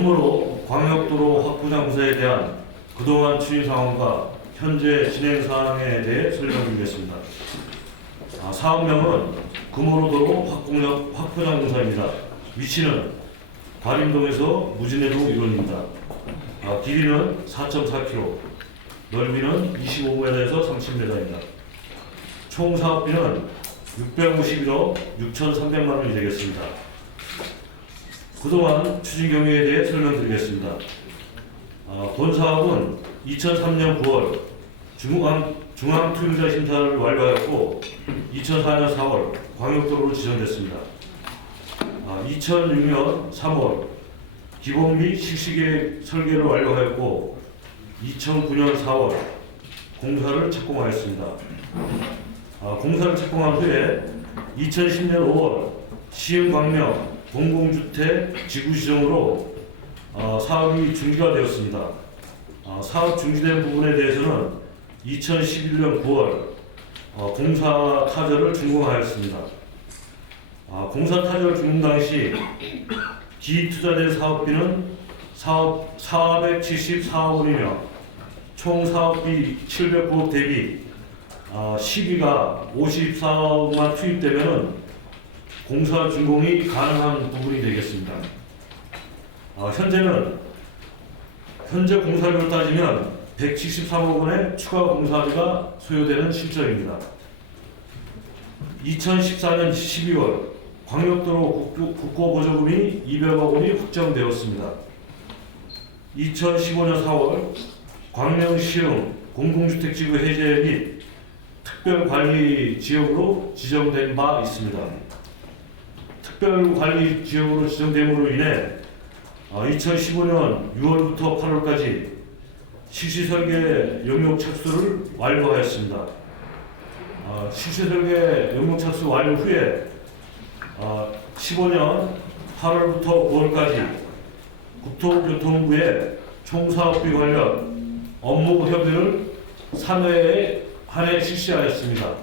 다음으로 광역도로 확보장 공사에 대한 그동안 추진 상황과 현재 진행 사항에 대해 설명드리겠습니다. 사업명은 금호로도로 확보장 공사입니다. 위치는 과림동에서 무진해로 이루어집니다. 길이는 4.4km, 넓이는 25m에서 30m입니다. 총 사업비는 651억 6,300만 원이 되겠습니다. 그동안 추진 경위에 대해 설명드리겠습니다. 본 사업은 2003년 9월 중앙투입자 심사를 완료하였고 2004년 4월 광역도로로 지정됐습니다. 2006년 3월 기본 및 실시계획 설계를 완료하였고 2009년 4월 공사를 착공하였습니다. 공사를 착공한 후에 2010년 5월 시흥광명 공공주택 지구 지정으로 사업이 중지가 되었습니다. 사업 중지된 부분에 대해서는 2011년 9월 공사 타결을 준공하였습니다. 공사 타결 준공 당시 기투자된 사업비는 474억 원이며 총 사업비 709억 대비 시비가 54억만 투입되면 공사 준공이 가능한 부분이 되겠습니다. 현재 공사비로 따지면 173억 원의 추가 공사비가 소요되는 실정입니다. 2014년 12월 광역도로 국고보조금이 200억 원이 확정되었습니다. 2015년 4월 광명시흥 공공주택지구 해제 및 특별관리지역으로 지정된 바 있습니다. 특별관리지역으로 지정됨으로 인해 2015년 6월부터 8월까지 실시설계 용역 착수를 완료하였습니다. 실시설계 용역 착수 완료 후에 15년 8월부터 9월까지 국토교통부의 총사업비 관련 업무 협의를 3회에 한해 실시하였습니다.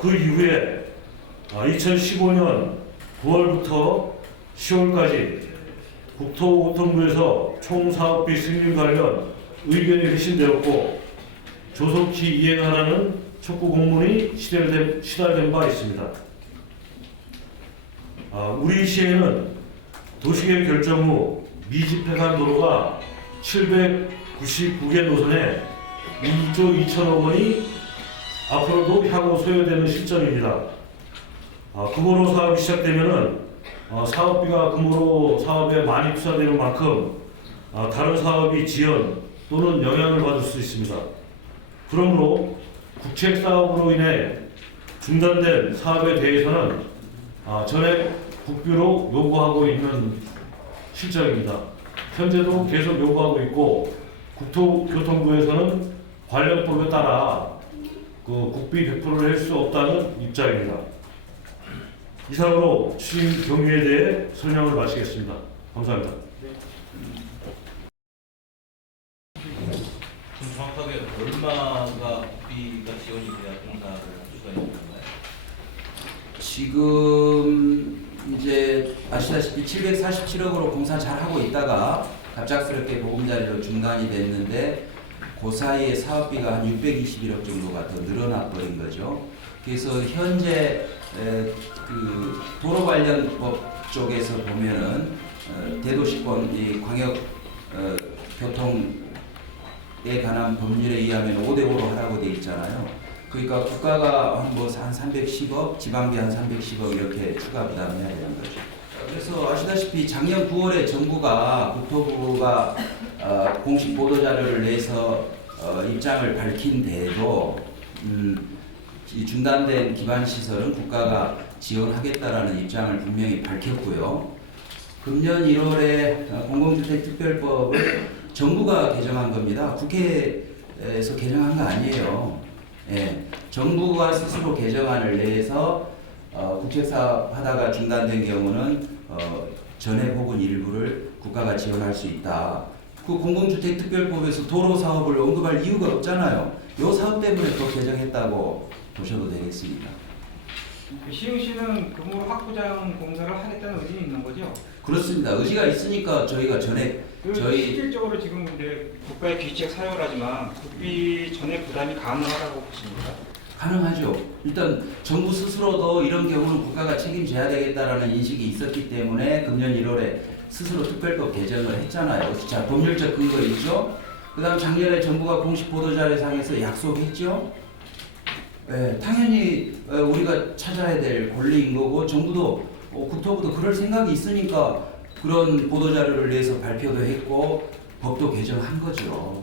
그 이후에 2015년 9월부터 10월까지 국토교통부에서 총사업비 승인 관련 의견이 회신되었고 조속히 이행하라는 촉구 공문이 시달된 바 있습니다. 우리 시에는 도시계획 결정 후 미집행한 도로가 799개 노선에 2조 2천억 원이 앞으로도 향후 소요되는 실정입니다. 금호로 사업이 시작되면은 사업비가 금호로 사업에 많이 투자되는 만큼 다른 사업이 지연 또는 영향을 받을 수 있습니다. 그러므로 국책 사업으로 인해 중단된 사업에 대해서는 전액 국비로 요구하고 있는 실정입니다. 현재도 계속 요구하고 있고 국토교통부에서는 관련법에 따라 국비 100%를 할 수 없다는 입장입니다. 이상으로 추진 경위에 대해 설명을 마치겠습니다. 감사합니다. 정확하게 얼마가 국비가 지원이 돼야 공사를 할 수가 있는 건가요? 지금 이제 아시다시피 747억으로 공사 잘 하고 있다가 갑작스럽게 보금자리로 중단이 됐는데 그 사이에 사업비가 한 621억 정도가 더 늘어나 버린 거죠. 그래서 현재 그 도로 관련법 쪽에서 보면은 대도시권 이 광역 교통에 관한 법률에 의하면 5대5로 하라고 돼 있잖아요. 그러니까 국가가 한 310억, 지방비 한 310억 이렇게 추가 부담해야 되는 거죠. 그래서 아시다시피 작년 9월에 정부가 국토부가 공식 보도자료를 내서 입장을 밝힌 데에도 이 중단된 기반시설은 국가가 지원하겠다라는 입장을 분명히 밝혔고요. 금년 1월에 공공주택특별법을 정부가 개정한 겁니다. 국회에서 개정한 거 아니에요. 예, 정부가 스스로 개정안을 내서 국책사업 하다가 중단된 경우는 전액 혹은 일부를 국가가 지원할 수 있다. 그 공공주택특별법에서 도로사업을 언급할 이유가 없잖아요. 요 사업 때문에 또 개정했다고 보셔도 되겠습니다. 시흥시는 금호로 확보장 공사를 하겠다는 의지는 있는 거죠? 그렇습니다. 의지가 있으니까 저희가 전액 저희 실질적으로 지금 이제 국가의 기책 사용을 하지만 국비 전액 부담이 가능하다고 보십니까? 가능하죠. 일단 정부 스스로도 이런 경우는 국가가 책임져야 되겠다라는 인식이 있었기 때문에 금년 1월에 스스로 특별법 개정을 했잖아요. 자, 법률적 근거 있죠. 그다음 작년에 정부가 공식 보도자료상에서 약속했죠. 예, 당연히 우리가 찾아야 될 권리인 거고 정부도 국토부도 그럴 생각이 있으니까 그런 보도자료를 내서 발표도 했고 법도 개정한 거죠.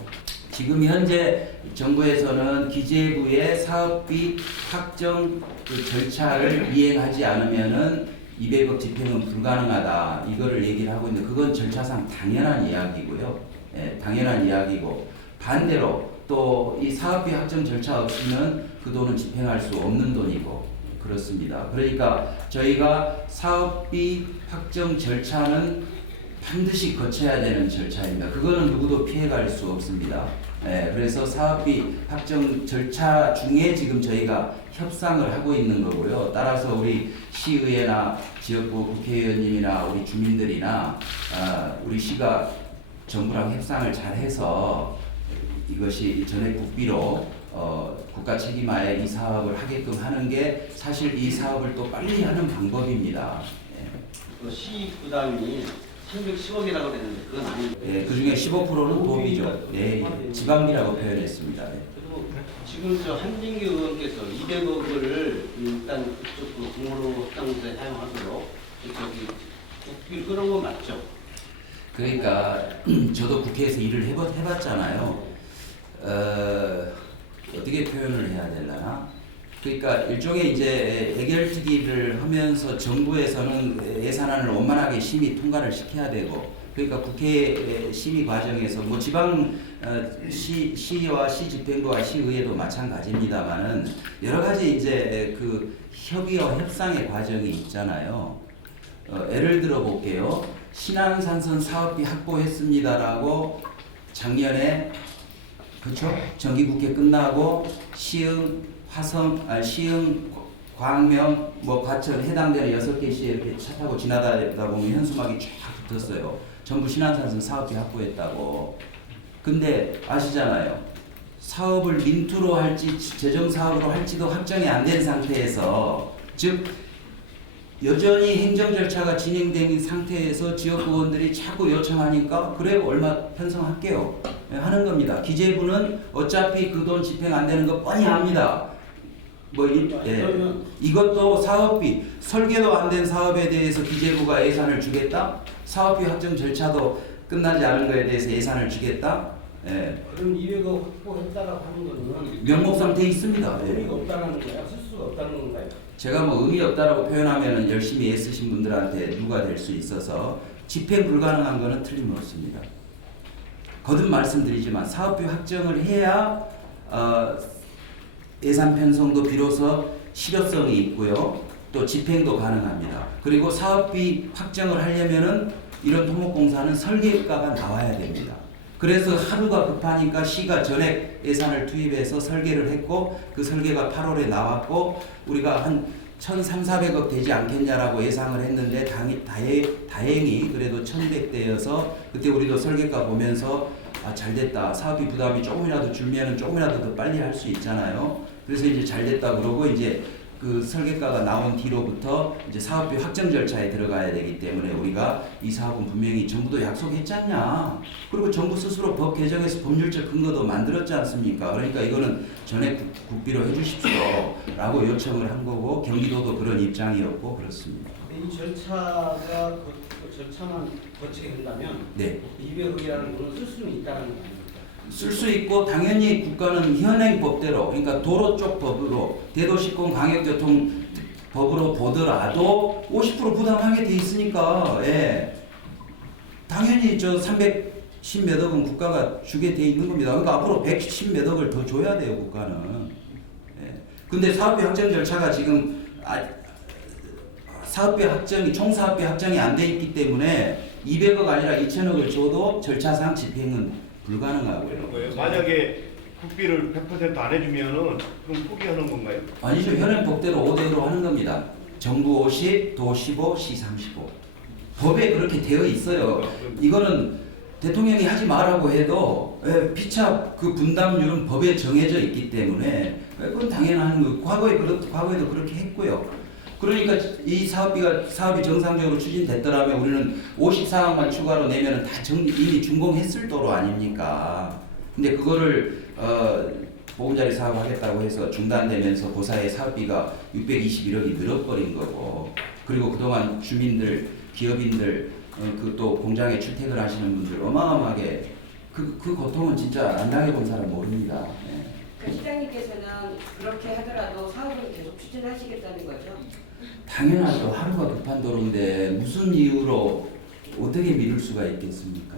지금 현재 정부에서는 기재부의 사업비 확정 그 절차를 이행하지 않으면은 200억 집행은 불가능하다 이거를 얘기를 하고 있는데 그건 절차상 당연한 이야기고요. 예, 당연한 이야기고 반대로 또 이 사업비 확정 절차 없이는 그 돈은 집행할 수 없는 돈이고 그렇습니다. 그러니까 저희가 사업비 확정 절차는 반드시 거쳐야 되는 절차입니다. 그거는 누구도 피해갈 수 없습니다. 그래서 사업비 확정 절차 중에 지금 저희가 협상을 하고 있는 거고요. 따라서 우리 시의회나 지역구 국회의원님이나 우리 주민들이나 우리 시가 정부랑 협상을 잘 해서 이것이 전액 국비로 국가 책임하에 이 사업을 하게끔 하는 게 사실 이 사업을 또 빨리 하는 방법입니다. 시 부담이 310억이라고 그랬는데 그건 아니고. 예, 그 중에 15%는 도비죠. 예, 지방비라고 표현했습니다. 네. 그리고 지금 저 한진규 의원께서 200억을 일단 그쪽 그 공무로 확장세 사용하도록 저기 국비를 끌어온 건 맞죠? 그러니까 저도 국회에서 일을 해봤잖아요. 어떻게 표현을 해야 되려나? 그러니까 일종의 이제 해결특위를 하면서 정부에서는 예산안을 원만하게 심의 통과를 시켜야 되고, 그러니까 국회 심의 과정에서 뭐 지방 시와 시집행부와 시의회도 마찬가지입니다만은 여러 가지 이제 그 협의와 협상의 과정이 있잖아요. 예를 들어 볼게요. 신안산선 사업비 확보했습니다라고 작년에 그렇죠? 정기국회 끝나고 시흥, 화성, 시흥, 광명, 뭐 과천 해당되는 6개 시에 이렇게 차 타고 지나다니다 보면 현수막이 쫙 붙었어요. 전부 신안산선 사업비 확보했다고. 근데 아시잖아요. 사업을 민투로 할지 재정 사업으로 할지도 확정이 안 된 상태에서, 즉 여전히 행정 절차가 진행된 상태에서 지역구 의원들이 자꾸 요청하니까 그래 얼마 편성할게요 하는 겁니다. 기재부는 어차피 그 돈 집행 안 되는 거 뻔히 압니다. 이것도 사업비, 설계도 안 된 사업에 대해서 기재부가 예산을 주겠다? 사업비 확정 절차도 끝나지 않은 거에 대해서 예산을 주겠다? 예. 그럼 200억 확보했다라고 하는 거는 명목상 돼 있습니다. 예. 의미가 없다는 거야? 쓸 수가 없다는 건가요? 제가 뭐 의미 없다라고 표현하면 열심히 애쓰신 분들한테 누가 될 수 있어서 집행 불가능한 거는 틀림없습니다. 거듭 말씀드리지만 사업비 확정을 해야 예산 편성도 비로소 실효성이 있고요. 또 집행도 가능합니다. 그리고 사업비 확정을 하려면은 이런 토목공사는 설계가가 나와야 됩니다. 그래서 하루가 급하니까 시가 전액 예산을 투입해서 설계를 했고 그 설계가 8월에 나왔고 우리가 한 1,300~400억 되지 않겠냐라고 예상을 했는데 다행히 그래도 1,100대여서 그때 우리도 설계가 보면서 잘됐다. 사업비 부담이 조금이라도 줄면은 조금이라도 더 빨리 할 수 있잖아요. 그래서 이제 잘됐다 그러고 이제 그 설계가가 나온 뒤로부터 이제 사업비 확정 절차에 들어가야 되기 때문에 우리가 이 사업은 분명히 정부도 약속했지 않냐. 그리고 정부 스스로 법 개정에서 법률적 근거도 만들었지 않습니까? 그러니까 이거는 전액 국비로 해주십시오 라고 요청을 한 거고 경기도도 그런 입장이었고 그렇습니다. 이 절차가 그 절차만 거치게 된다면 네. 200억이라는 돈을 쓸 수는 있다는 거 아닙니까? 쓸 수 있고 당연히 국가는 현행 법대로 그러니까 도로 쪽 법으로 대도시권 강역교통 법으로 보더라도 50% 부담하게 돼 있으니까 예. 당연히 저 310 몇 억은 국가가 주게 돼 있는 겁니다. 그러니까 앞으로 110 몇 억을 더 줘야 돼요 국가는. 예. 근데 사업비 확정 절차가 지금 사업비 확정이 총사업비 확정이 안 돼 있기 때문에 200억 아니라 2천억을 줘도 절차상 집행은 불가능하고요. 만약에 국비를 100% 안 해주면은 그럼 포기하는 건가요? 아니죠. 현행 법대로 5대5로 하는 겁니다. 정부 50, 도 15, 시 35. 법에 그렇게 되어 있어요. 이거는 대통령이 하지 말라고 해도 피차 그 분담률은 법에 정해져 있기 때문에 그건 당연한 거. 과거에도 그렇게 했고요. 그러니까 이 사업이 정상적으로 추진됐더라면 우리는 54억만 추가로 내면은 다 이미 준공했을 도로 아닙니까? 근데 그거를 보금자리 사업 하겠다고 해서 중단되면서 고사의 사업비가 621억이 늘어버린 거고, 그리고 그동안 주민들, 기업인들, 그 또 공장에 출퇴근 하시는 분들 어마어마하게 그 고통은 진짜 안 당해본 사람 모릅니다. 네. 그 시장님께서는 그렇게 하더라도 사업을 계속 추진하시겠다는 거죠? 당연하죠. 하루가 급한 도로인데 무슨 이유로 어떻게 미룰 수가 있겠습니까?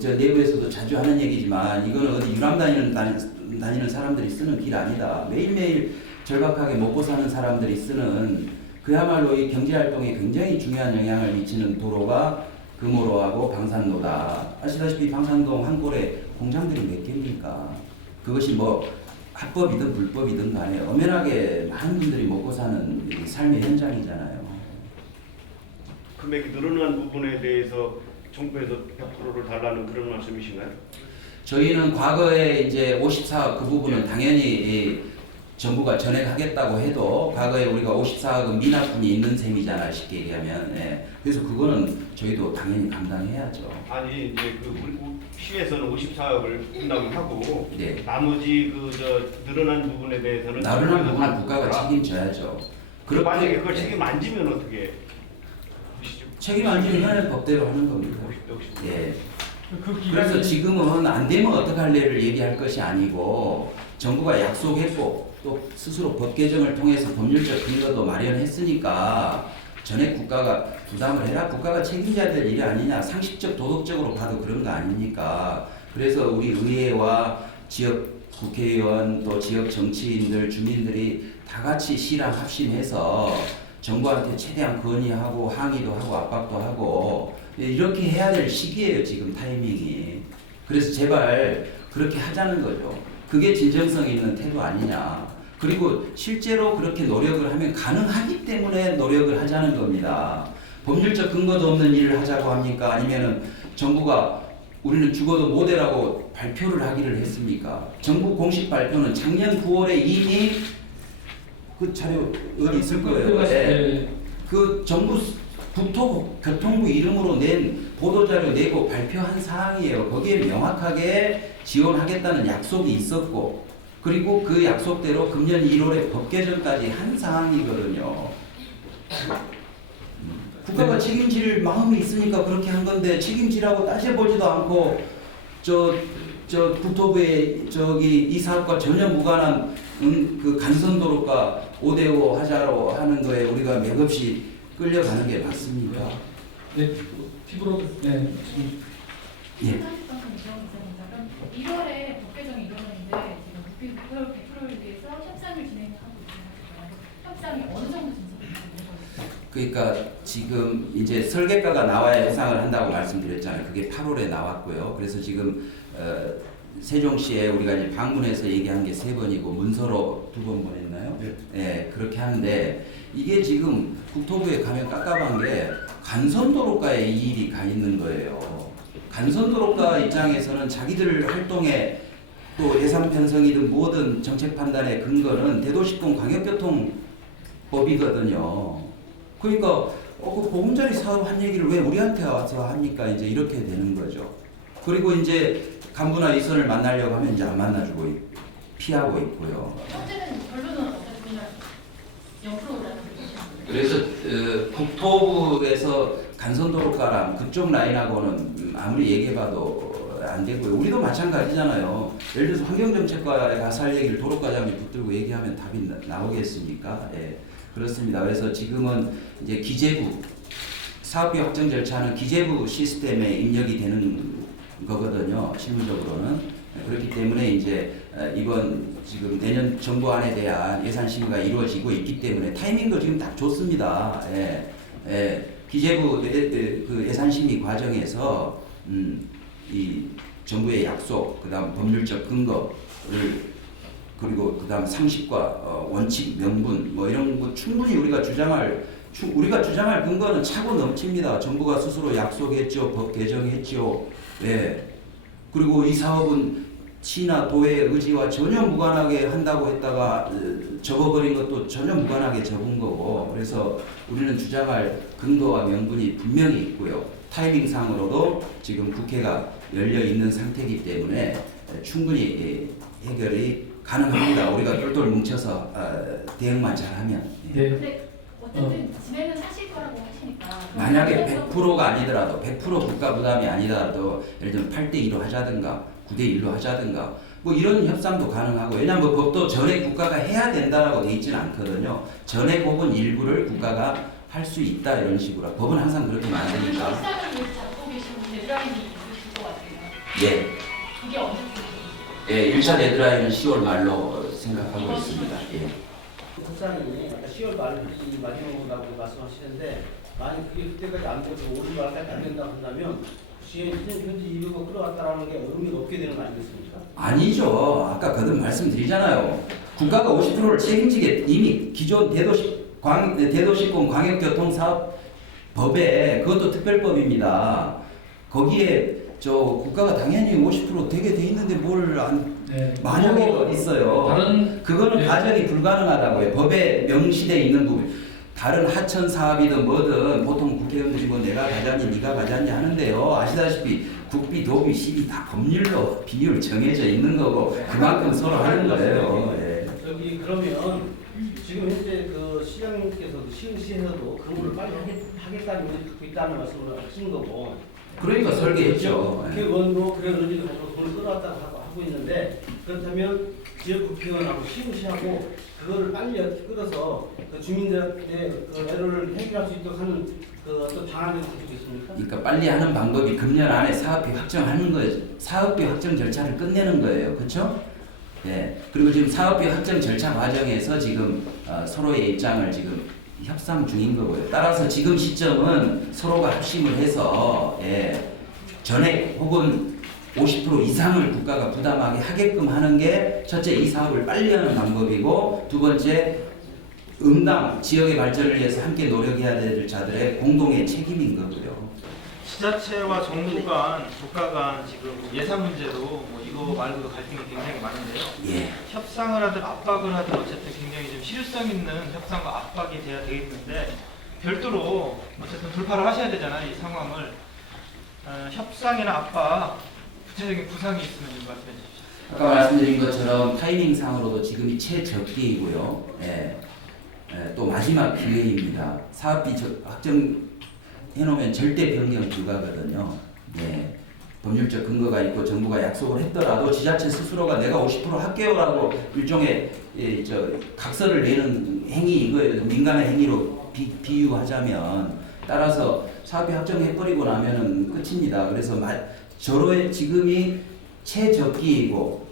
저 내부에서도 자주 하는 얘기지만 이거는 어디 유람 다니는 사람들이 쓰는 길 아니다. 매일매일 절박하게 먹고 사는 사람들이 쓰는 그야말로 이 경제활동에 굉장히 중요한 영향을 미치는 도로가 금호로하고 방산로다. 아시다시피 방산동 한 골에 공장들이 몇 개입니까? 그것이 뭐 합법이든 불법이든 간에 엄연하게 많은 분들이 먹고 사는 삶의 현장이잖아요. 금액이 늘어난 부분에 대해서 정부에서 100%를 달라는 그런 말씀이신가요? 저희는 과거에 이제 54억 그 부분은 당연히 정부가 전액하겠다고 해도 과거에 우리가 54억은 미납분이 있는 셈이잖아요. 쉽게 얘기하면. 예. 그래서 그거는 저희도 당연히 감당해야죠. 아니 이제 그 우리 시에서는 54억을 분담을 하고 네. 나머지 늘어난 부분에 대해서는 나른한 부분은 국가가 책임져야죠. 그럼 만약에 그걸 책임 안 지면 어떻게 하시죠? 책임 안 지는 현행 법대로 하는 겁니다. 50대 50. 예. 그 그래서 기간이 지금은 안 되면 어떡할래를 얘기할 것이 아니고 정부가 약속했고 또 스스로 법 개정을 통해서 법률적 근거도 마련했으니까 전액 국가가 부담을 해라. 국가가 책임져야 될 일이 아니냐. 상식적 도덕적으로 봐도 그런 거 아닙니까? 그래서 우리 의회와 지역 국회의원 또 지역 정치인들 주민들이 다 같이 시랑 합심해서 정부한테 최대한 건의하고 항의도 하고 압박도 하고 이렇게 해야 될 시기예요. 지금 타이밍이. 그래서 제발 그렇게 하자는 거죠. 그게 진정성 있는 태도 아니냐. 그리고 실제로 그렇게 노력을 하면 가능하기 때문에 노력을 하자는 겁니다. 법률적 근거도 없는 일을 하자고 합니까? 아니면은 정부가 우리는 죽어도 모델하고 발표를 하기를 했습니까? 정부 공식 발표는 작년 9월에 이미 그 자료 어디 있을 거예요. 네. 그 정부 국토교통부 이름으로 낸 보도자료 내고 발표한 사항이에요. 거기에 명확하게 지원하겠다는 약속이 있었고 그리고 그 약속대로 금년 1월에 법 개정까지 한 사항이거든요. 국가가 책임질 마음이 있으니까 그렇게 한 건데 책임지라고 따져보지도 않고 저 국토부의 이 사업과 전혀 무관한 그 간선도로가 5대5 하자로 하는 거에 우리가 맥없이 끌려가는 게 맞습니까? 네, 피부로 네. 예. 1월에 법 개정이 이루어졌는데 지금 100%를 위해서 협상을 진행하고 있잖아요. 협상이 어느 정도 진행되고 그러니까 지금 이제 설계가가 나와야 협상을 한다고 말씀드렸잖아요. 그게 8월에 나왔고요. 그래서 지금 세종시에 우리가 이제 방문해서 얘기한 게 3번이고 문서로 2번 보냈나요? 네. 네, 그렇게 하는데 이게 지금 국토부에 가면 깝깝한 게 간선도로가에 이 일이 가 있는 거예요. 간선도로가 입장에서는 자기들 활동에 또 예산 편성이든 뭐든 정책 판단의 근거는 대도시권 광역교통법이거든요. 그러니까 그 보금자리 사업 한 얘기를 왜 우리한테 와서 합니까? 이제 이렇게 되는 거죠. 그리고 이제 간부나 이선을 만나려고 하면 이제 안 만나주고 피하고 있고요. 현재는 결론은 어떻습니까? 0%라는 그래서 국토부에서 간선도로가랑 그쪽 라인하고는 아무리 얘기해봐도 안 되고요. 우리도 마찬가지잖아요. 예를 들어서 환경정책과에 가서 할 얘기를 도로과장이 붙들고 얘기하면 답이 나오겠습니까? 예, 그렇습니다. 그래서 지금은 이제 기재부 사업비 확정 절차는 기재부 시스템에 입력이 되는 거거든요. 실무적으로는. 그렇기 때문에 이제 이번 지금 내년 정부안에 대한 예산 심의가 이루어지고 있기 때문에 타이밍도 지금 딱 좋습니다. 기재부 그 예산 심의 과정에서 이 정부의 약속, 그다음 법률적 근거를 그리고 그다음 상식과 원칙, 명분 뭐 이런 거 충분히 우리가 주장할 우리가 주장할 근거는 차고 넘칩니다. 정부가 스스로 약속했죠. 법 개정했죠. 예. 그리고 이 사업은 시나 도의 의지와 전혀 무관하게 한다고 했다가 접어버린 것도 전혀 무관하게 접은 거고, 그래서 우리는 주장할 근거와 명분이 분명히 있고요. 타이밍상으로도 지금 국회가 열려 있는 상태이기 때문에 충분히 해결이 가능합니다. 우리가 똘똘 뭉쳐서 대응만 잘하면. 예. 네. 근데 어쨌든 진행은 하실 거라고 하시니까. 만약에 100%가 아니더라도 100% 국가 부담이 아니더라도 예를 들면 8대2로 하자든가 9대1로 하자든가 뭐 이런 협상도 가능하고, 왜냐하면 뭐 법도 전액 국가가 해야 된다라고 돼 있지는 않거든요. 전액 혹은 일부를 국가가 할 수 있다 이런 식으로. 법은 항상 그렇게 만드니까. 협상을 위해서 잡고 계신 데드라인이 있으실 것 같아요. 예. 그게 언제쯤? 예, 1차 데드라인은 10월 말로 생각하고 있습니다. 예. 협상이 10월 말이 마지막이라고 말씀하시는데, 만약 그게 그때까지 안 돼서 5월 말까지 안 된다고 한다면 현재 200억 끌어왔다라는 게 의미가 없게 되는 거 아니겠습니까? 아니죠. 아까 거듭 말씀드리잖아요. 국가가 50%를 책임지게 이미 기존 대도시권 광역교통사업 법에, 그것도 특별법입니다. 거기에 저 국가가 당연히 50% 되게 돼 있는데 뭘 안 네. 만약에 어디 있어요. 다른 그거는 네. 가정이 불가능하다고요. 법에 명시되어 있는 부분. 다른 하천 사업이든 뭐든 보통 국회의원들이 뭐 내가 가자니 네가 가자니 하는데요. 아시다시피 국비, 도비, 시비 다 법률로 비율 정해져 있는 거고 그만큼 서로 하는 거예요. 예. 여기 그러면 지금 현재 그 시장님께서도 시흥시에서도 근무를 빨리 하겠다는 의지 갖고 있다는 말씀을 하신 거고, 그러니까 설계했죠. 예. 국회의원도 그런 의지를 가지고 돈을 끌어왔다고 하고 있는데, 그렇다면 지역 국회의원하고 시흥시하고 그거를 빨리 어떻게 끌어서 그 주민들한테 그 애로를 해결할 수 있도록 하는 그 어떤 방안을 가지고 있습니까? 그러니까 빨리 하는 방법이 금년 안에 사업비 확정하는 거예요. 사업비 확정 절차를 끝내는 거예요. 그렇죠? 예. 그리고 지금 사업비 확정 절차 과정에서 지금 서로의 입장을 지금 협상 중인 거고요. 따라서 지금 시점은 서로가 합심을 해서 전액 혹은 50% 이상을 국가가 부담하게 하게끔 하는 게 첫째 이 사업을 빨리 하는 방법이고, 두 번째 응당 지역의 발전을 위해서 함께 노력해야 될 자들의 공동의 책임인 거고요. 지자체와 정부 간, 국가 간 지금 예산 문제도 뭐 이거 말고도 갈등이 굉장히 많은데요. 예. 협상을 하든 압박을 하든 어쨌든 굉장히 좀 실효성 있는 협상과 압박이 돼야 되겠는데, 별도로 어쨌든 돌파를 하셔야 되잖아요. 이 상황을. 협상이나 압박, 구체적인 구상이 있으면 좀 말씀해 주십시오. 아까 말씀드린 것처럼 타이밍상으로도 지금이 최적기이고요. 또 마지막 기회입니다. 사업비 확정해놓으면 절대 변경 불가거든요. 법률적 근거가 있고 정부가 약속을 했더라도 지자체 스스로가 내가 50% 할게요라고 일종의 각서를 내는 행위, 이거에 민간의 행위로 비유하자면, 따라서 사업비 확정해버리고 나면은 끝입니다. 그래서 저로의 지금이 최적기이고,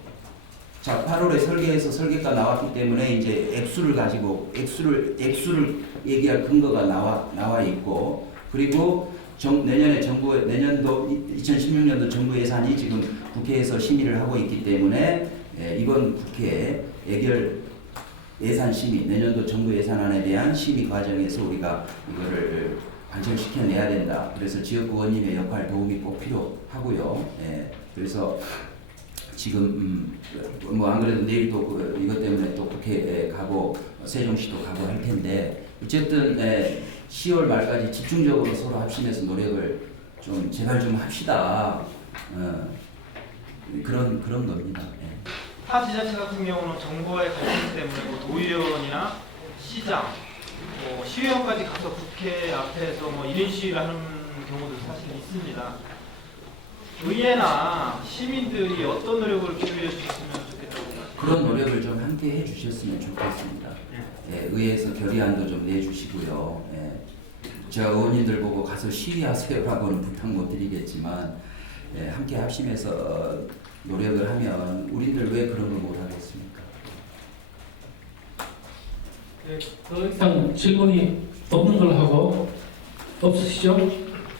자 8월에 설계해서 설계가 나왔기 때문에 이제 액수를 가지고 액수를 얘기할 근거가 나와 있고, 그리고 내년에 내년도 2016년도 정부 예산이 지금 국회에서 심의를 하고 있기 때문에 이번 국회 예산 심의, 내년도 정부 예산안에 대한 심의 과정에서 우리가 이거를 관철시켜내야 된다. 그래서 지역구 의원님의 역할 도움이 꼭 필요하고요. 그래서 지금 뭐 안 그래도 내일도 이것 때문에 또 국회에 가고 세종시도 가고 할 텐데, 어쨌든 10월 말까지 집중적으로 서로 합심해서 노력을 좀 제발 좀 합시다. 그런 겁니다. 타 지자체 같은 경우는 정부와의 갈등 때문에 뭐 도의원이나 시장, 뭐 시의원까지 가서 국회 앞에서 뭐 1인 시위를 하는 경우도 사실 있습니다. 의회나 시민들이 어떤 노력을 기울여 주셨으면 좋겠다고 생각합니다. 그런 노력을 좀 함께 해주셨으면 좋겠습니다. 의회에서 결의안도 좀 내주시고요. 제가 의원님들 보고 가서 시위하세요라고는 부탁 못 드리겠지만, 함께 합심해서 노력을 하면 우리들 왜 그런 걸 못 하겠습니까? 더 이상 질문이 없는 걸로 하고, 없으시죠?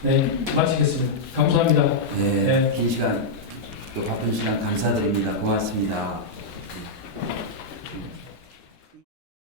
네, 마치겠습니다. 감사합니다. 긴 시간 또 바쁜 시간 감사드립니다. 고맙습니다.